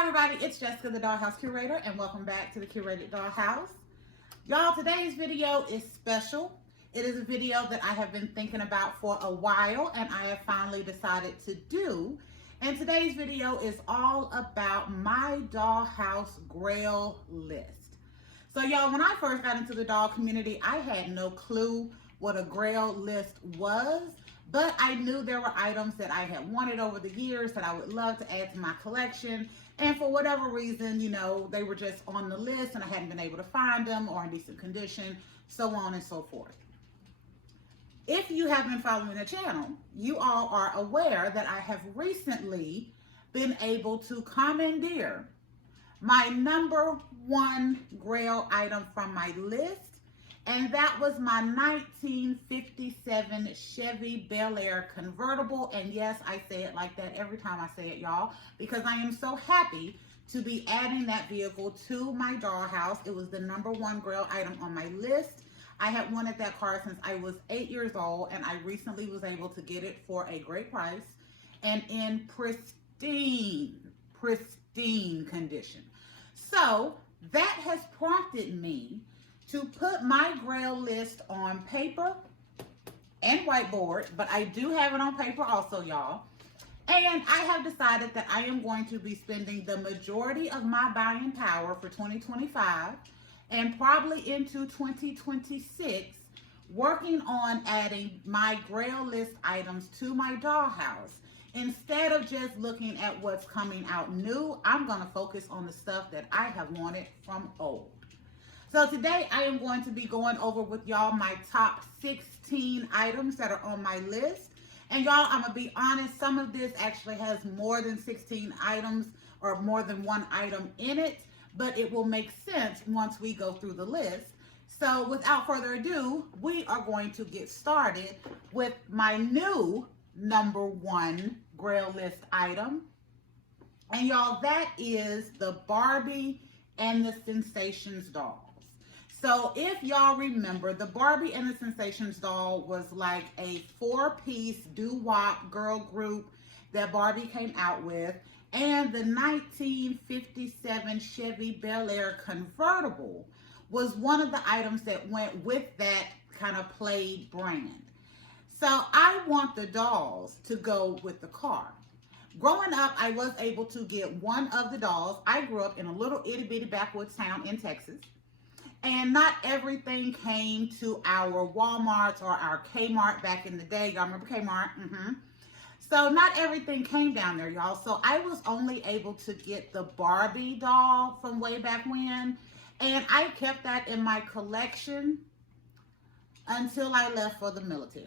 Hi everybody, it's Jessica, the Dollhouse Curator, and welcome back to the Curated Dollhouse. Y'all, today's video is special. It is a video that I have been thinking about for a while, and I have finally decided to do. And today's video is all about my Dollhouse Grail list. So y'all, when I first got into the doll community, I had no clue what a Grail list was. But I knew there were items that I had wanted over the years that I would love to add to my collection. And for whatever reason, you know, they were just on the list and I hadn't been able to find them or in decent condition, so on and so forth. If you have been following the channel, you all are aware that I have recently been able to commandeer my number one Grail item from my list. And that was my 1957 Chevy Bel Air convertible. And yes, I say it like that every time I say it, y'all, because I am so happy to be adding that vehicle to my Dollhouse. It was the number one Grail item on my list. I had wanted that car since I was 8 years old, and I recently was able to get it for a great price and in pristine condition. So that has prompted me to put my Grail list on paper and whiteboard, but I do have it on paper also, y'all. And I have decided that I am going to be spending the majority of my buying power for 2025 and probably into 2026 working on adding my Grail list items to my Dollhouse. Instead of just looking at what's coming out new, I'm gonna focus on the stuff that I have wanted from old. So today I am going to be going over with y'all my top 16 items that are on my list. And y'all, I'm gonna be honest, some of this actually has more than 16 items or more than one item in it, but it will make sense once we go through the list. So without further ado, we are going to get started with my new number one Grail list item. And y'all, that is the Barbie and the Sensations doll. So if y'all remember, the Barbie and the Sensations doll was like a 4-piece doo-wop girl group that Barbie came out with. And the 1957 Chevy Bel Air convertible was one of the items that went with that kind of plaid brand. So I want the dolls to go with the car. Growing up, I was able to get one of the dolls. I grew up in a little itty bitty backwoods town in Texas. And not everything came to our Walmarts or our Kmart back in the day. Y'all remember Kmart? So not everything came down there, y'all. So I was only able to get the Barbie doll from way back when. And I kept that in my collection until I left for the military.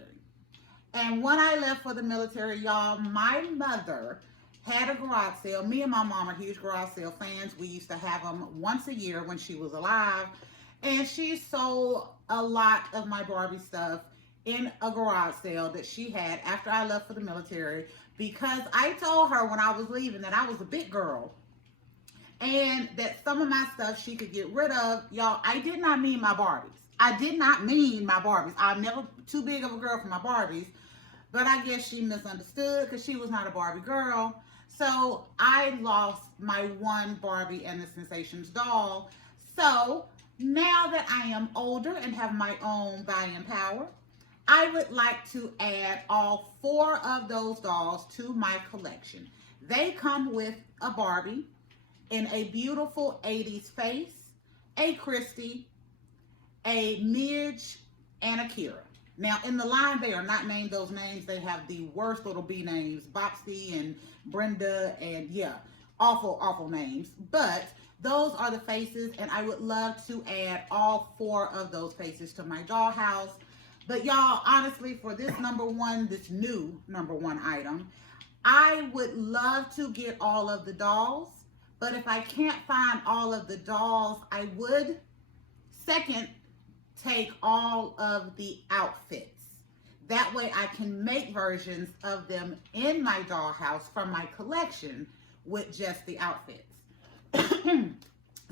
And when I left for the military, y'all, my mother had a garage sale. Me and my mom are huge garage sale fans. We used to have them once a year when she was alive. And she sold a lot of my Barbie stuff in a garage sale that she had after I left for the military, because I told her when I was leaving that I was a big girl and that some of my stuff she could get rid of. Y'all, I did not mean my Barbies. I did not mean my Barbies. I'm never too big of a girl for my Barbies, but I guess she misunderstood because she was not a Barbie girl. So I lost my one Barbie and the Sensations doll. So now that I am older and have my own buying power, I would like to add all 4 of those dolls to my collection. They come with a Barbie in a beautiful 80s face, a Christy, a Midge, and a Kira. Now, in the line, they are not named those names. They have the worst little B names, Boxy and Brenda, and yeah, awful, awful names. But those are the faces, and I would love to add all 4 of those faces to my Dollhouse. But y'all, honestly, for this this new number one item, I would love to get all of the dolls. But if I can't find all of the dolls, I would second take all of the outfits. That way I can make versions of them in my Dollhouse from my collection with just the outfits.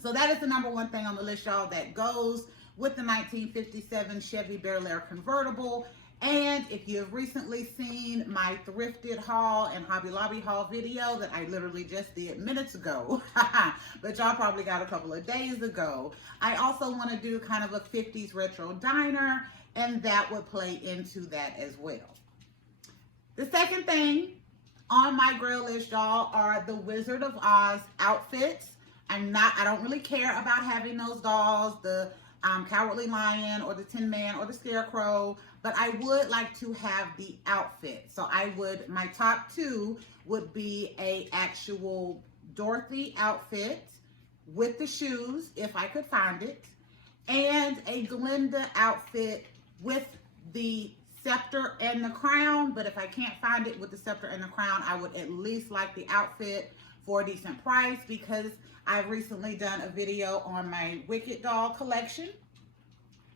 So that is the number one thing on the list, y'all, that goes with the 1957 Chevy Bel Air convertible And if you've recently seen my thrifted haul and Hobby Lobby haul video that I literally just did minutes ago, but y'all probably got a couple of days ago, I also want to do kind of a 50s retro diner, and that would play into that as well. The second thing on my Grail list, y'all, are the Wizard of Oz outfits. I don't really care about having those dolls, the Cowardly Lion or the Tin Man or the Scarecrow, but I would like to have the outfit. So my top two would be a actual Dorothy outfit with the shoes, if I could find it, and a Glinda outfit with the scepter and the crown. But if I can't find it with the scepter and the crown, I would at least like the outfit for a decent price, because I've recently done a video on my Wicked doll collection,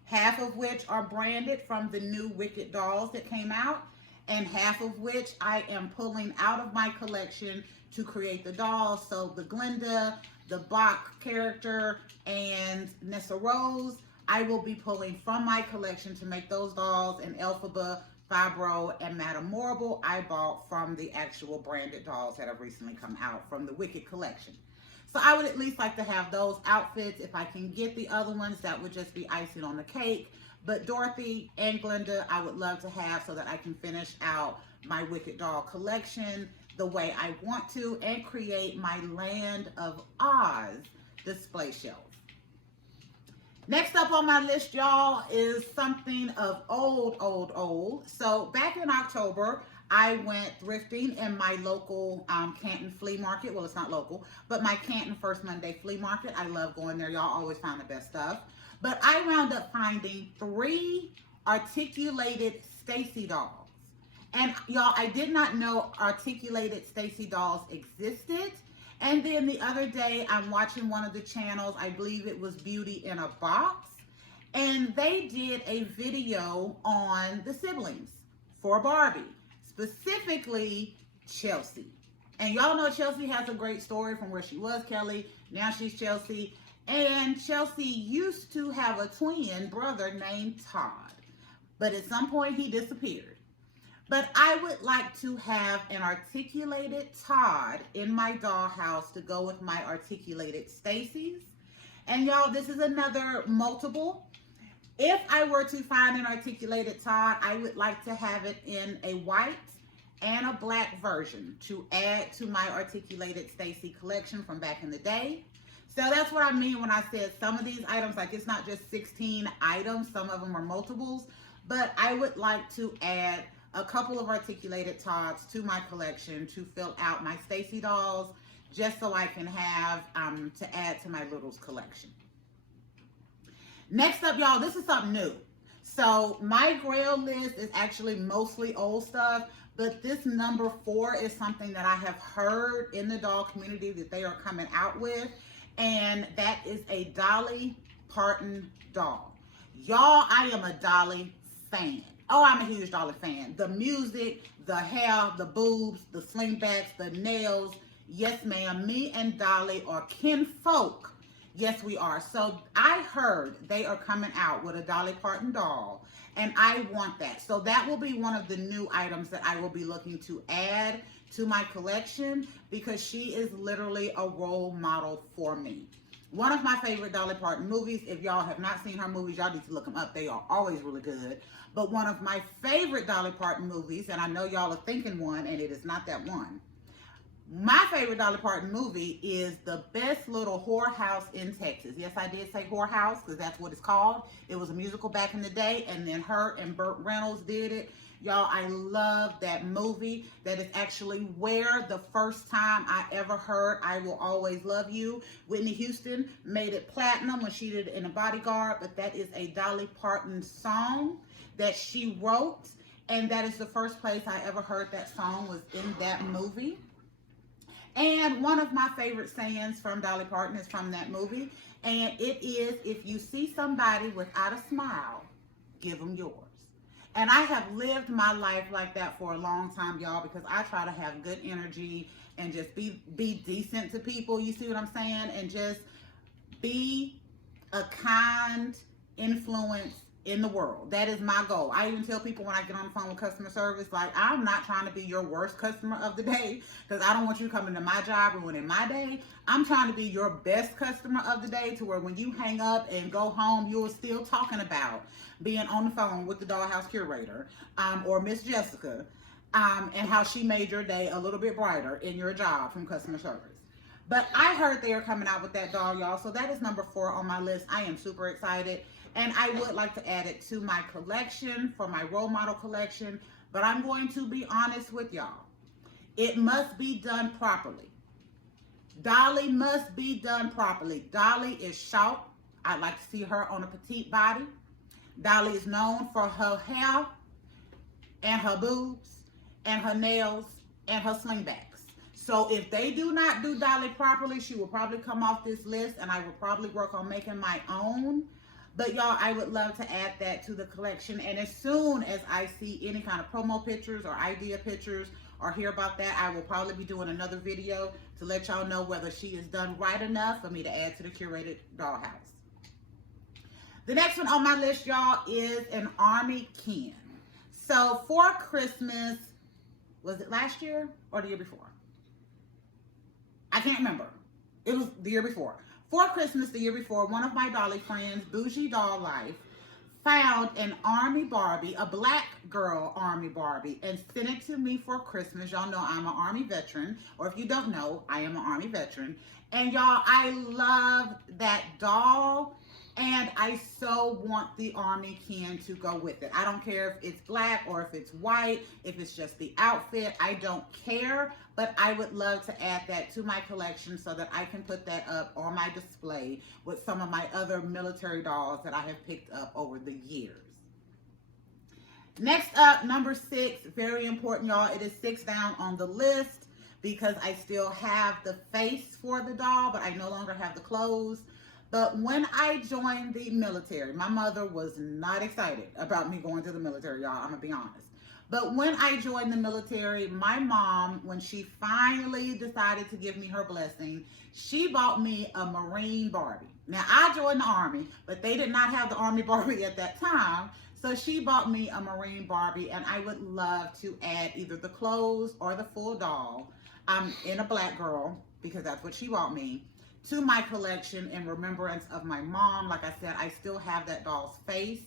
half of which are branded from the new Wicked dolls that came out, and half of which I am pulling out of my collection to create the dolls. So the Glinda, the Bach character, and Nessa Rose, I will be pulling from my collection to make those dolls, and Elphaba, Fibro, and Madame Morrible I bought from the actual branded dolls that have recently come out from the Wicked collection. So I would at least like to have those outfits. If I can get the other ones, that would just be icing on the cake. But Dorothy and Glinda, I would love to have so that I can finish out my Wicked doll collection the way I want to and create my Land of Oz display shelf. Next up on my list, y'all, is something of old. So back in October, I went thrifting in my local Canton flea market. Well, it's not local, but my Canton First Monday flea market. I love going there. Y'all always find the best stuff. But I wound up finding 3 articulated Stacie dolls. And y'all, I did not know articulated Stacie dolls existed. And then the other day, I'm watching one of the channels, I believe it was Beauty in a Box, and they did a video on the siblings for Barbie, specifically Chelsea. And y'all know Chelsea has a great story from where she was Kelly, now she's Chelsea. And Chelsea used to have a twin brother named Todd, but at some point he disappeared. But I would like to have an articulated Todd in my dollhouse to go with my articulated Stacie's. And y'all, this is another multiple. If I were to find an articulated Todd, I would like to have it in a white and a black version to add to my articulated Stacie collection from back in the day. So that's what I mean when I said some of these items, like it's not just 16 items, some of them are multiples, but I would like to add a couple of articulated Todds to my collection to fill out my Stacie dolls, just so I can have to add to my Littles collection. Next up, y'all, this is something new. So my Grail list is actually mostly old stuff, but this number 4 is something that I have heard in the doll community that they are coming out with, and that is a Dolly Parton doll. Y'all, I am a Dolly fan. Oh, I'm a huge Dolly fan. The music, the hair, the boobs, the slingbacks, the nails. Yes, ma'am. Me and Dolly are kinfolk. Yes, we are. So I heard they are coming out with a Dolly Parton doll, and I want that. So that will be one of the new items that I will be looking to add to my collection, because she is literally a role model for me. One of my favorite Dolly Parton movies, if y'all have not seen her movies, y'all need to look them up. They are always really good. But one of my favorite Dolly Parton movies, and I know y'all are thinking one, and it is not that one. My favorite Dolly Parton movie is The Best Little Whorehouse in Texas. Yes, I did say whorehouse, because that's what it's called. It was a musical back in the day, and then her and Burt Reynolds did it. Y'all, I love that movie. That is actually where the first time I ever heard I Will Always Love You. Whitney Houston made it platinum when she did it in A Bodyguard, but that is a Dolly Parton song that she wrote, and that is the first place I ever heard that song was in that movie. And one of my favorite sayings from Dolly Parton is from that movie, and it is, if you see somebody without a smile, give them yours. And I have lived my life like that for a long time, y'all, because I try to have good energy and just be decent to people, you see what I'm saying? And just be a kind influence in the world. That is my goal. I even tell people when I get on the phone with customer service, like, I'm not trying to be your worst customer of the day, because I don't want you coming to my job ruining my day. I'm trying to be your best customer of the day, to where when you hang up and go home, you're still talking about being on the phone with the Dollhouse curator, or Miss Jessica, and how she made your day a little bit brighter in your job from customer service. But I heard they are coming out with that doll, y'all. So that is number 4 on my list. I am super excited. And I would like to add it to my collection for my role model collection. But I'm going to be honest with y'all. It must be done properly. Dolly must be done properly. Dolly is short. I'd like to see her on a petite body. Dolly is known for her hair and her boobs and her nails and her slingbacks. So if they do not do Dolly properly, she will probably come off this list, and I will probably work on making my own. But y'all, I would love to add that to the collection. And as soon as I see any kind of promo pictures or idea pictures or hear about that, I will probably be doing another video to let y'all know whether she is done right enough for me to add to the curated dollhouse. The next one on my list, y'all, is an Army Ken. So for Christmas, was it last year or the year before? I can't remember. It was the year before. For Christmas the year before, one of my Dolly friends, Bougie Doll Life, found an Army Barbie, a black girl Army Barbie, and sent it to me for Christmas. Y'all know I'm an Army veteran, or if you don't know, I am an Army veteran. And y'all, I love that doll, and I so want the Army Ken to go with it. I don't care if it's black or if it's white, if it's just the outfit, I don't care. But I would love to add that to my collection so that I can put that up on my display with some of my other military dolls that I have picked up over the years. Next up, number 6, very important, y'all. It is 6 down on the list because I still have the face for the doll, but I no longer have the clothes. But when I joined the military, my mother was not excited about me going to the military, y'all. I'm gonna be honest. But when I joined the military, my mom, when she finally decided to give me her blessing, she bought me a Marine Barbie. Now, I joined the Army, but they did not have the Army Barbie at that time. So she bought me a Marine Barbie, and I would love to add either the clothes or the full doll in a black girl, because that's what she bought me, to my collection in remembrance of my mom. Like I said, I still have that doll's face,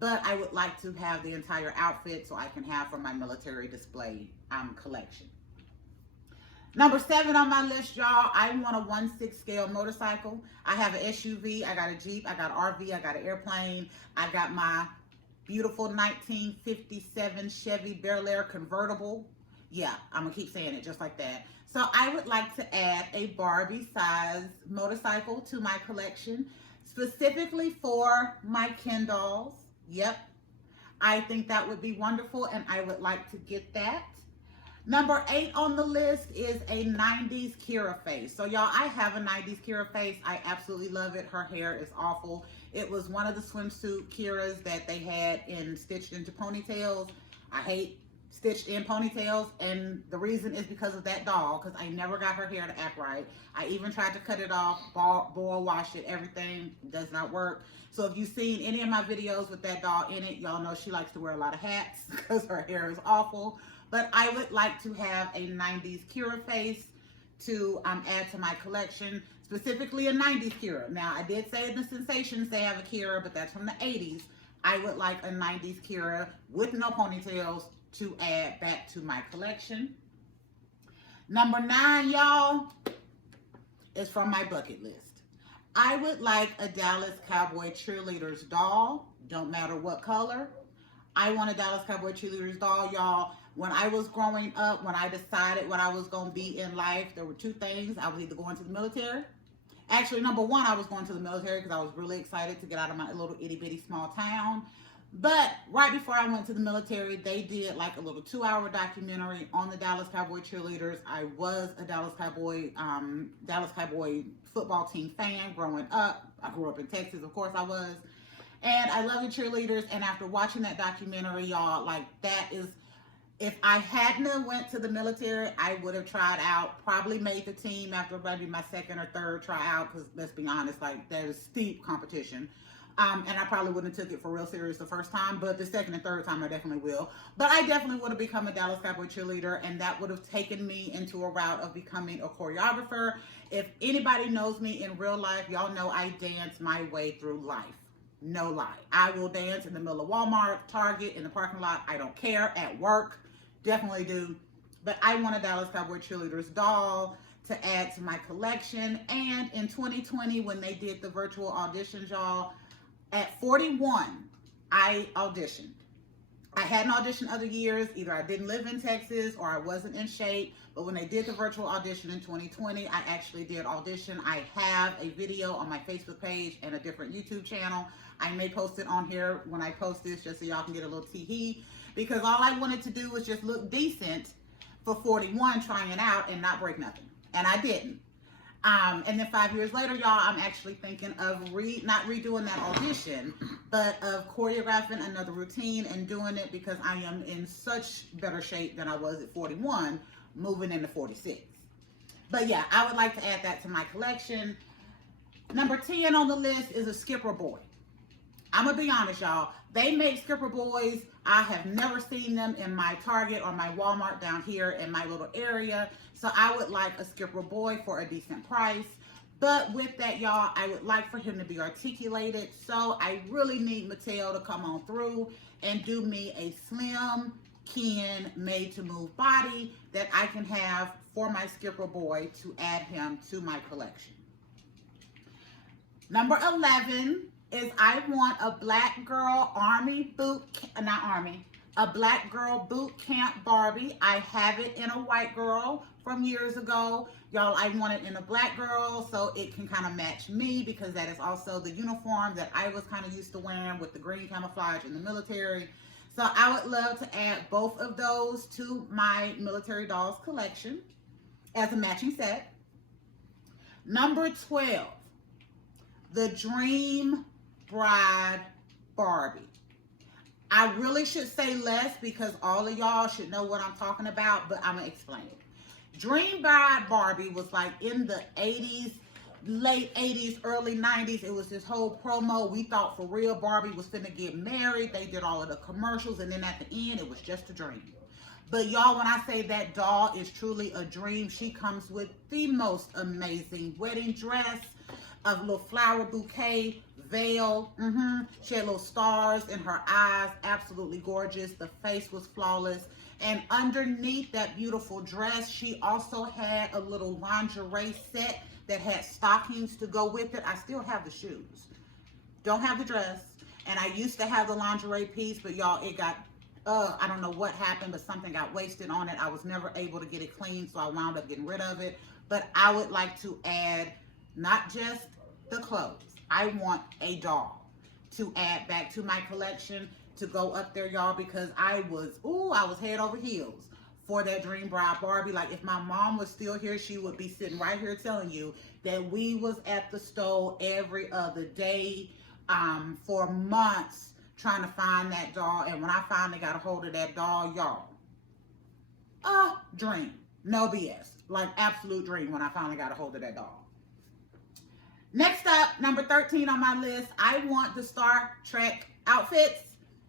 but I would like to have the entire outfit so I can have for my military display collection. Number 7 on my list, y'all, I want a 1/6 scale motorcycle. I have an SUV, I got a Jeep, I got an RV, I got an airplane, I got my beautiful 1957 Chevy Bel Air convertible. Yeah, I'm gonna keep saying it just like that. So I would like to add a Barbie size motorcycle to my collection, specifically for my Ken dolls. Yep, I think that would be wonderful, and I would like to get that. Number 8 on the list is a 90s Kira face. So y'all, I have a 90s Kira face. I absolutely love it. Her hair is awful. It was one of the swimsuit Kiras that they had in stitched into ponytails. I hate stitched in ponytails, and the reason is because of that doll, because I never got her hair to act right. I even tried to cut it off, boil wash it, everything does not work. So if you've seen any of my videos with that doll in it, y'all know she likes to wear a lot of hats because her hair is awful. But I would like to have a 90s Kira face to add to my collection, specifically a 90s Kira. Now, I did say in the Sensations they have a Kira, but that's from the 80s. I would like a 90s Kira with no ponytails to add back to my collection. Number 9, y'all, is from my bucket list. I would like a Dallas Cowboy Cheerleaders doll, don't matter what color. I want a Dallas Cowboy Cheerleaders doll, y'all. When I was growing up, when I decided what I was going to be in life, there were 2 things. I was either going to the military. Actually, number 1, I was going to the military because I was really excited to get out of my little itty bitty small town. But right before I went to the military, they did like a little 2-hour documentary on the Dallas Cowboy Cheerleaders. I was a Dallas Cowboy football team fan growing up. I grew up in Texas, of course I was. And I love the cheerleaders. And after watching that documentary, y'all, like that is, if I hadn't went to the military, I would have tried out, probably made the team after maybe my 2nd or 3rd tryout, because let's be honest, like there's steep competition. And I probably wouldn't have took it for real serious the first time, but the second and third time I definitely will. But I definitely would have become a Dallas Cowboy cheerleader, and that would have taken me into a route of becoming a choreographer. If anybody knows me in real life, y'all know I dance my way through life. No lie. I will dance in the middle of Walmart, Target, in the parking lot. I don't care. At work, definitely do. But I want a Dallas Cowboy cheerleaders doll to add to my collection. And in 2020, when they did the virtual auditions, y'all, at 41, I auditioned. I hadn't auditioned other years. Either I didn't live in Texas or I wasn't in shape. But when they did the virtual audition in 2020, I actually did audition. I have a video on my Facebook page and a different YouTube channel. I may post it on here when I post this just so y'all can get a little tee-hee. Because all I wanted to do was just look decent for 41 trying it out and not break nothing. And I didn't. And then 5 years later, y'all, I'm actually thinking of not redoing that audition, but of choreographing another routine and doing it because I am in such better shape than I was at 41, moving into 46. But yeah, I would like to add that to my collection. Number 10 on the list is a Skipper boy. I'm gonna be honest, y'all. They make Skipper boys. I have never seen them in my Target or my Walmart down here in my little area. So I would like a Skipper boy for a decent price. But with that, y'all, I would like for him to be articulated. So I really need Mattel to come on through and do me a slim, Ken, made-to-move body that I can have for my Skipper boy to add him to my collection. Number 11 is I want a black girl a black girl boot camp Barbie. I have it in a white girl from years ago. Y'all, I want it in a black girl so it can kind of match me because that is also the uniform that I was kind of used to wearing with the green camouflage in the military. So I would love to add both of those to my military dolls collection as a matching set. Number 12, the Dream Bride Barbie. I really should say less because all of y'all should know what I'm talking about, but I'm going to explain it. Dream Bride Barbie was like in the 80s, late 80s, early 90s. It was this whole promo. We thought for real Barbie was finna get married. They did all of the commercials, and then at the end, it was just a dream. But y'all, when I say that doll is truly a dream, she comes with the most amazing wedding dress, a little flower bouquet, veil. She had little stars in her eyes, absolutely gorgeous. The face was flawless. And underneath that beautiful dress, she also had a little lingerie set that had stockings to go with it. I still have the shoes. Don't have the dress. And I used to have the lingerie piece, but y'all, it got, I don't know what happened, but something got wasted on it. I was never able to get it clean, so I wound up getting rid of it. But I would like to add not just the clothes. I want a doll to add back to my collection to go up there, y'all, because I was head over heels for that Dream Bride Barbie. Like, if my mom was still here, she would be sitting right here telling you that we was at the store every other day for months trying to find that doll. And when I finally got a hold of that doll, y'all, dream. No BS. Like, absolute dream when I finally got a hold of that doll. Next up, number 13 on my list, I want the Star Trek outfits.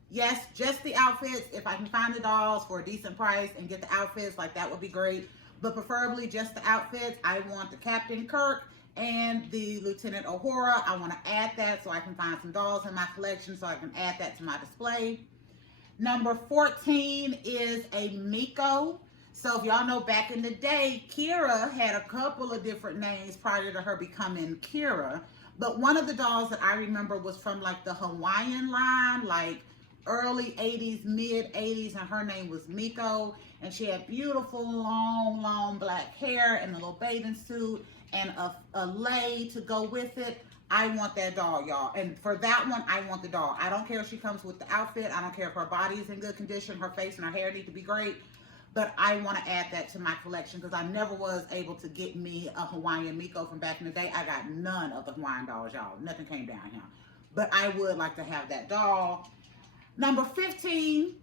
Yes, just the outfits. If I can find the dolls for a decent price and get the outfits, like, that would be great. But preferably just the outfits. I want the Captain Kirk and the Lieutenant Uhura. I want to add that so I can find some dolls in my collection so I can add that to my display. Number 14 is a Miko. So if y'all know, back in the day, Kira had a couple of different names prior to her becoming Kira. But one of the dolls that I remember was from like the Hawaiian line, like early 80s, mid 80s, and her name was Miko. And she had beautiful, long black hair and a little bathing suit and a lei to go with it. I want that doll, y'all. And for that one, I want the doll. I don't care if she comes with the outfit. I don't care if her body is in good condition. Her face and her hair need to be great. But I want to add that to my collection because I never was able to get me a Hawaiian Miko from back in the day. I got none of the Hawaiian dolls, y'all. Nothing came down here. But I would like to have that doll. Number 15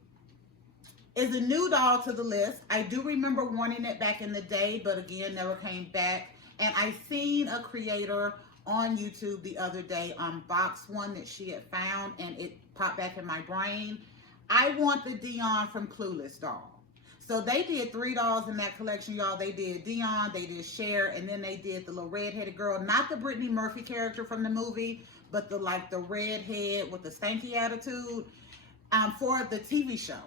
is a new doll to the list. I do remember wanting it back in the day, but again, never came back. And I seen a creator on YouTube the other day, unboxed one that she had found, and it popped back in my brain. I want the Dion from Clueless doll. So they did 3 dolls in that collection, y'all. They did Dion, they did Cher, and then they did the little redheaded girl, not the Brittany Murphy character from the movie, but the redhead with the stanky attitude, for the TV show.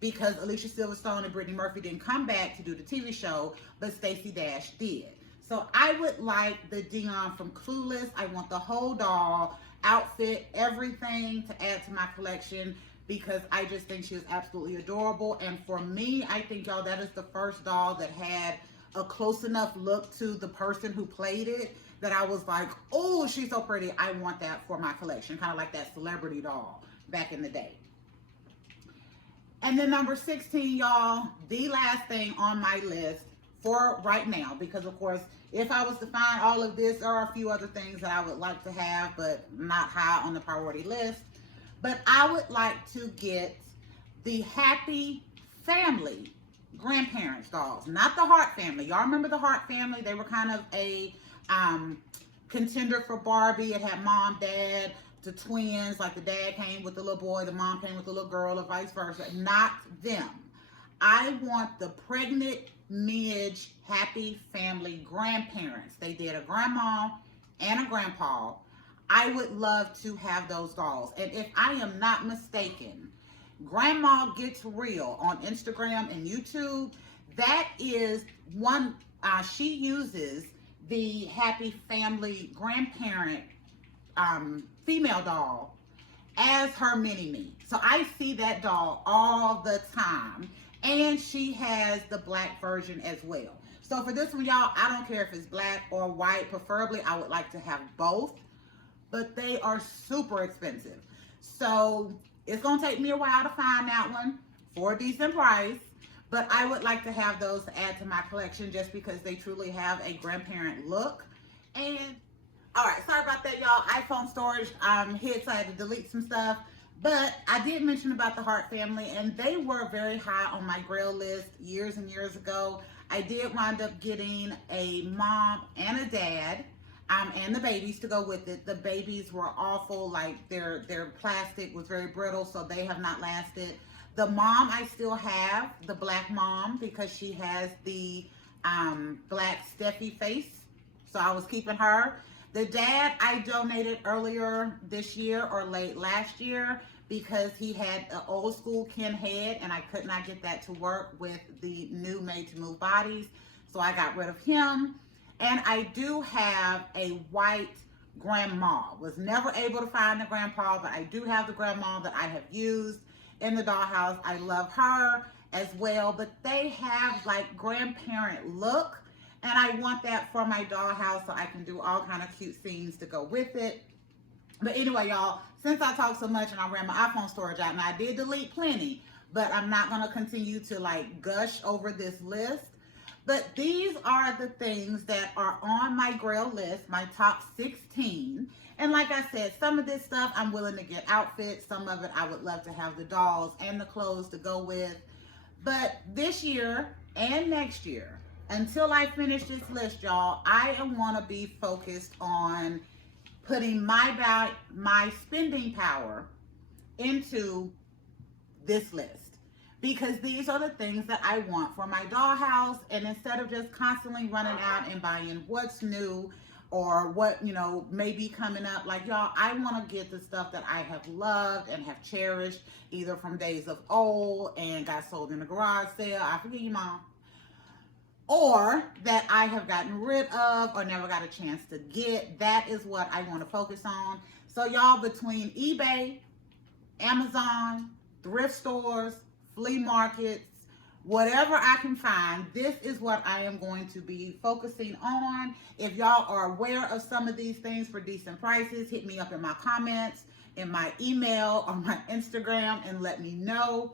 Because Alicia Silverstone and Brittany Murphy didn't come back to do the TV show, but Stacey Dash did. So I would like the Dion from Clueless. I want the whole doll, outfit, everything to add to my collection, because I just think she is absolutely adorable. And for me, I think, y'all, that is the first doll that had a close enough look to the person who played it that I was like, oh, she's so pretty. I want that for my collection. Kind of like that celebrity doll back in the day. And then number 16, y'all, the last thing on my list for right now, because of course, if I was to find all of this, there are a few other things that I would like to have, but not high on the priority list. But I would like to get the Happy Family grandparents dolls, not the Hart family. Y'all remember the Hart family? They were kind of a contender for Barbie. It had mom, dad, the twins, like the dad came with the little boy, the mom came with the little girl, or vice versa. Not them. I want the pregnant Midge Happy Family grandparents. They did a grandma and a grandpa. I would love to have those dolls. And if I am not mistaken, Grandma Gets Real on Instagram and YouTube, that is one, she uses the Happy Family grandparent female doll as her mini-me. So I see that doll all the time. And she has the black version as well. So for this one, y'all, I don't care if it's black or white. Preferably, I would like to have both. But they are super expensive. So it's going to take me a while to find that one for a decent price. But I would like to have those to add to my collection just because they truly have a grandparent look. And, all right, sorry about that, y'all. iPhone storage hit, so I had to delete some stuff. But I did mention about the Hart family, and they were very high on my Grail list years and years ago. I did wind up getting a mom and a dad, and the babies to go with it. The babies were awful, like their plastic was very brittle, so they have not lasted. The mom I still have, the black mom, because she has the black Steffi face, so I was keeping her. The dad I donated earlier this year or late last year because he had an old school Ken head and I could not get that to work with the new Made to Move bodies. So I got rid of him. And I do have a white grandma. Was never able to find the grandpa, but I do have the grandma that I have used in the dollhouse. I love her as well, but they have like grandparent look. And I want that for my dollhouse so I can do all kind of cute scenes to go with it. But anyway, y'all, since I talk so much and I ran my iPhone storage out, and I did delete plenty, but I'm not going to continue to like gush over this list. But these are the things that are on my Grail list, my top 16. And like I said, some of this stuff I'm willing to get outfits. Some of it I would love to have the dolls and the clothes to go with. But this year and next year, until I finish this list, y'all, I want to be focused on putting my spending power into this list. Because these are the things that I want for my dollhouse. And instead of just constantly running out and buying what's new or what, you know, may be coming up, like, y'all, I want to get the stuff that I have loved and have cherished, either from days of old and got sold in a garage sale. I forgive you, Mom. Or that I have gotten rid of or never got a chance to get. That is what I want to focus on. So y'all, between eBay, Amazon, thrift stores, flea markets, whatever I can find, this is what I am going to be focusing on. If y'all are aware of some of these things for decent prices, hit me up in my comments, in my email, or my Instagram, and let me know.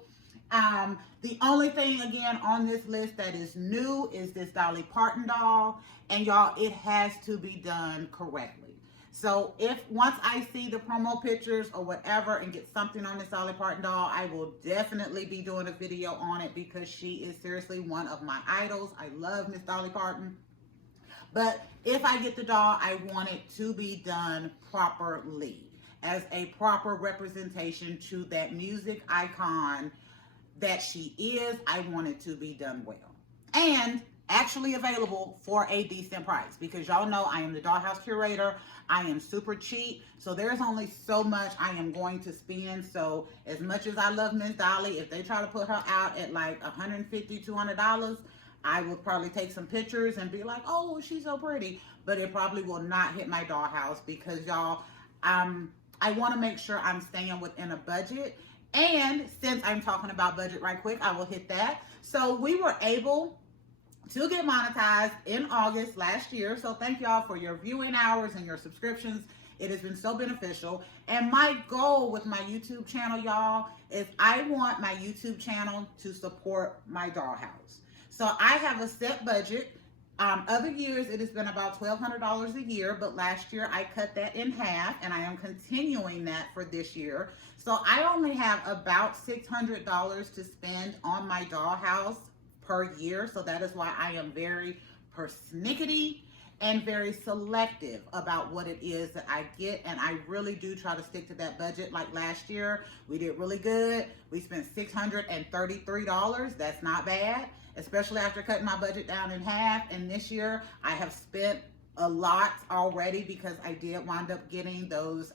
The only thing, again, on this list that is new is this Dolly Parton doll. And y'all, it has to be done correctly. So once I see the promo pictures or whatever and get something on this Dolly Parton doll, I will definitely be doing a video on it because she is seriously one of my idols. I love Miss Dolly Parton. But if I get the doll, I want it to be done properly, as a proper representation to that music icon that she is. I want it to be done well. And actually available for a decent price, because y'all know I am the Dollhouse curator. I am super cheap, so there's only so much I am going to spend. So as much as I love Miss Dolly, if they try to put her out at like $150, $200, I will probably take some pictures and be like, oh, she's so pretty, but it probably will not hit my Dollhouse, because y'all, I want to make sure I'm staying within a budget. And since I'm talking about budget right quick, I will hit that. So we were able to get monetized in August last year. So thank y'all for your viewing hours and your subscriptions. It has been so beneficial. And my goal with my YouTube channel, y'all, is I want my YouTube channel to support my Dollhouse. So I have a set budget. Other years, it has been about $1,200 a year, but last year I cut that in half, and I am continuing that for this year. So I only have about $600 to spend on my Dollhouse per year. So that is why I am very persnickety and very selective about what it is that I get. And I really do try to stick to that budget. Like last year, we did really good. We spent $633. That's not bad, especially after cutting my budget down in half. And this year I have spent a lot already, because I did wind up getting those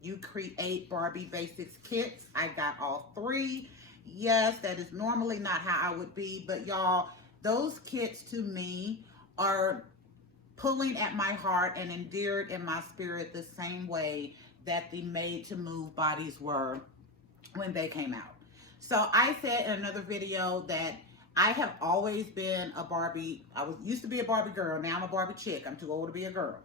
You Create Barbie Basics kits. I got all 3. Yes, that is normally not how I would be, but y'all, those kits to me are pulling at my heart and endeared in my spirit the same way that the Made to Move bodies were when they came out. So I said in another video that I have always been a Barbie. Used to be a Barbie girl. Now I'm a Barbie chick. I'm too old to be a girl.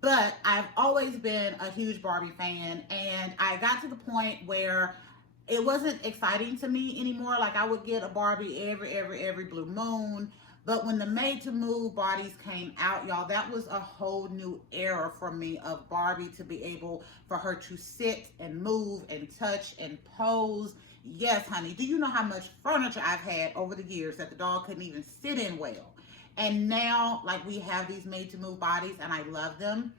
But I've always been a huge Barbie fan. And I got to the point where it wasn't exciting to me anymore. Like, I would get a Barbie every blue moon. But when the Made to Move bodies came out, y'all, that was a whole new era for me of Barbie, to be able for her to sit and move and touch and pose. Yes, honey. Do you know how much furniture I've had over the years that the doll couldn't even sit in well? And now, like, we have these Made to Move bodies, and I love them.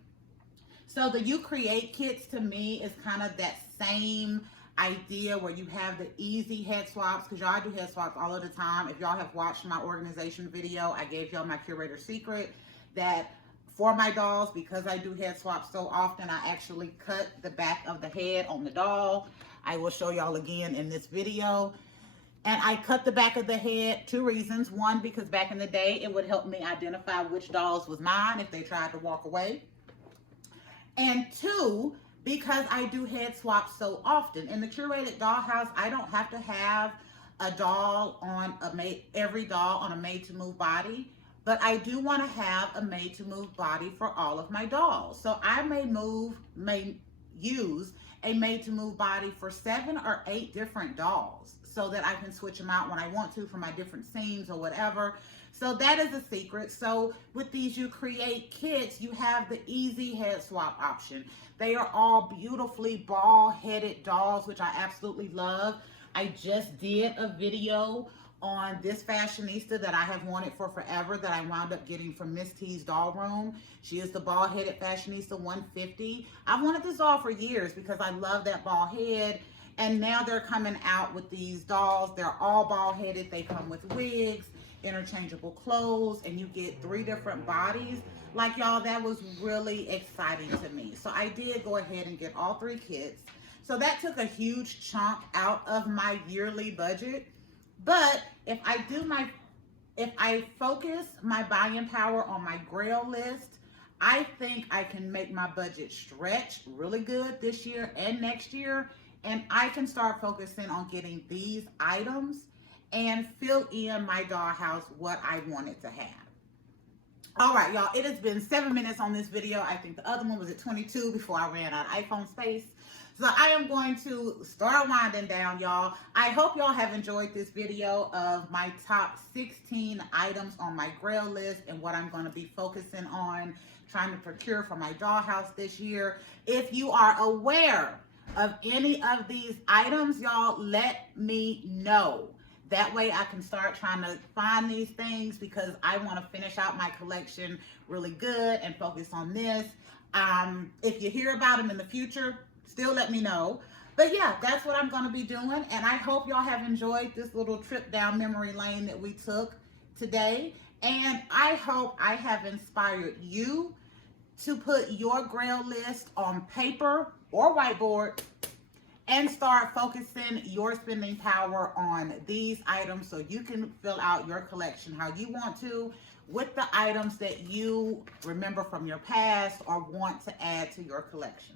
So the You Create kits to me is kind of that same idea, where you have the easy head swaps, because y'all, do head swaps all of the time. If y'all have watched my organization video, I gave y'all my curator secret that for my dolls, because I do head swaps so often, I actually cut the back of the head on the doll. I will show y'all again in this video. And I cut the back of the head, 2 reasons. 1, because back in the day, it would help me identify which dolls was mine if they tried to walk away. And 2, because I do head swaps so often. In the curated Dollhouse, I don't have to have a doll on every doll on a Made to Move body, but I do want to have a Made to Move body for all of my dolls. So I may use a Made to Move body for 7 or 8 different dolls, so that I can switch them out when I want to for my different scenes or whatever. So that is a secret. So with these You Create kits, you have the easy head swap option. They are all beautifully ball-headed dolls, which I absolutely love. I just did a video on this fashionista that I have wanted for forever, that I wound up getting from Miss T's Doll Room. She is the ball-headed fashionista 150. I've wanted this doll for years because I love that ball head. And now they're coming out with these dolls. They're all ball-headed. They come with wigs, interchangeable clothes, and you get 3 different bodies. Like, y'all, that was really exciting to me. So I did go ahead and get all 3 kits. So that took a huge chunk out of my yearly budget. But if I focus my buying power on my Grail list, I think I can make my budget stretch really good this year and next year. And I can start focusing on getting these items and fill in my Dollhouse what I wanted to have. All right, y'all, it has been 7 minutes on this video. I think the other one was at 22 before I ran out of iPhone space. So I am going to start winding down, y'all. I hope y'all have enjoyed this video of my top 16 items on my Grail list and what I'm going to be focusing on trying to procure for my Dollhouse this year. If you are aware of any of these items, y'all, let me know. That way I can start trying to find these things because I want to finish out my collection really good and focus on this. If you hear about them in the future, still let me know. But yeah, that's what I'm going to be doing. And I hope y'all have enjoyed this little trip down memory lane that we took today. And I hope I have inspired you to put your Grail list on paper or whiteboard and start focusing your spending power on these items so you can fill out your collection how you want to with the items that you remember from your past or want to add to your collection.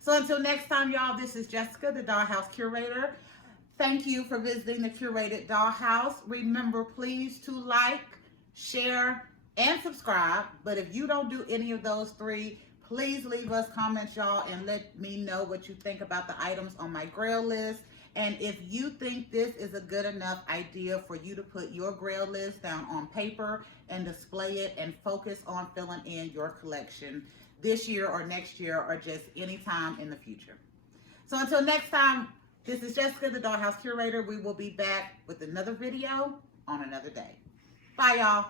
So until next time, y'all, this is Jessica, the Dollhouse Curator. Thank you for visiting the Curated Dollhouse. Remember, please, to like, share, and subscribe. But if you don't do any of those three, please leave us comments, y'all, and let me know what you think about the items on my Grail list. And if you think this is a good enough idea for you to put your Grail list down on paper and display it and focus on filling in your collection this year or next year or just any time in the future. So until next time, this is Jessica, the Dollhouse Curator. We will be back with another video on another day. Bye, y'all.